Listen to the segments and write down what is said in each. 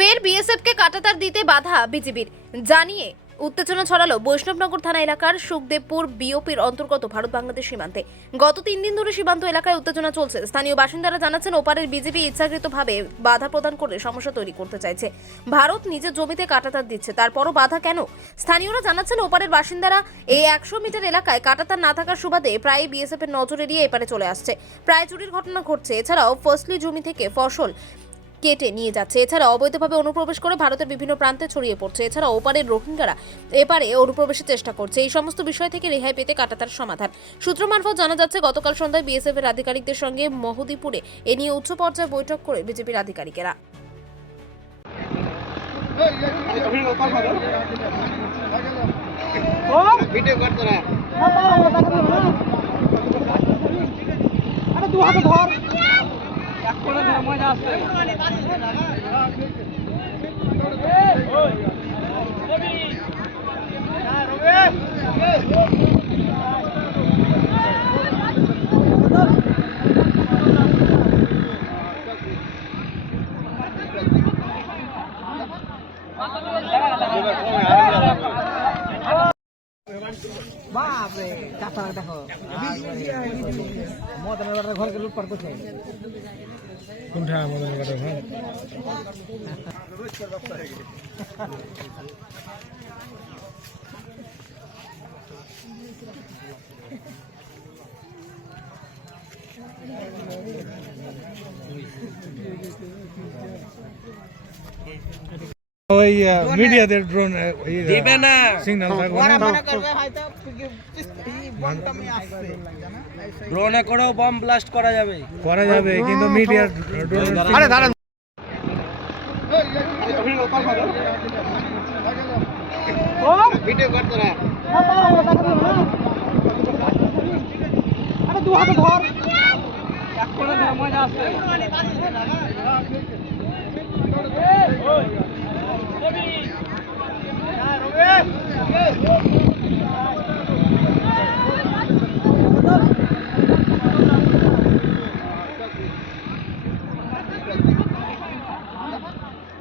ফের বিএসএফকে কাটাতার দিতে বাধা বিজেপির জানিয়ে উত্তেজনা ছড়ালো বৈষ্ণবনগর থানা এলাকার সুখদেবপুর বিওপির অন্তর্গত ভারত বাংলাদেশ সীমান্তে। গত তিন দিন ধরে সীমান্ত এলাকায় উত্তেজনা চলছে। স্থানীয় বাসিন্দারা জানাচ্ছেন, ওপারের বিজেপি ইচ্ছাকৃতভাবে বাধা প্রদান করে সমস্যা তৈরি করতে চাইছে। ভারত নিজের জমিতে কাটাতার দিচ্ছে, তারপরও বাধা কেন? স্থানীয়রা জানাচ্ছেন, ওপারের বাসিন্দারা এই একশো মিটার এলাকায় কাটাতার না থাকার সুবাদে প্রায় বিএসএফ এর নজর এড়িয়ে এপারে চলে আসছে। প্রায় চুরির ঘটনা ঘটছে। এছাড়াও ফসলি জমি থেকে ফসল কেটে নিয়ে যাচ্ছে। এছাড়া অবৈধভাবে অনুপ্রবেশ করে ভারতের বিভিন্ন প্রান্তে ছড়িয়ে পড়ছে। এছাড়া ওপারের রোহিঙ্গারা এপারে অনুপ্রবেশের চেষ্টা করছে। এই সমস্ত বিষয় থেকে রেহাই পেতে কাটাতার সমাধান। সূত্র মারফত জানা যাচ্ছে, গতকাল সন্ধ্যায় বিএসএফ এর আধিকারিকদের সঙ্গে মহদীপুরে এ নিয়ে উচ্চ পর্যায়ে বৈঠক করে বিজেপির আধিকারিকেরা। ভিডিও হাতে ধর। করে ধর মজা আসছে বাপরে চাষা দেখো মদনের ঘরকে লুটপাট করছে। কোনটা আমাদের কথা ভাই ওই মিডিয়াতে ড্রোন দিবে না। সিগন্যাল ড্রোনে করেও বম ব্লাস্ট করা যাবে। করা যাবে কিন্তু মিডিয়া ড্রোন আরে দাঁড়ান ভিডিও কর তোরা আরে দু হাতে ধর। এক করে মজা আসছে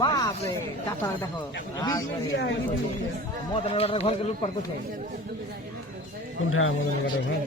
বাপরে চাষা দেখো। মদনের ঘরকে লুটপাট করছে। কোনটা আমাদের কথা ভাই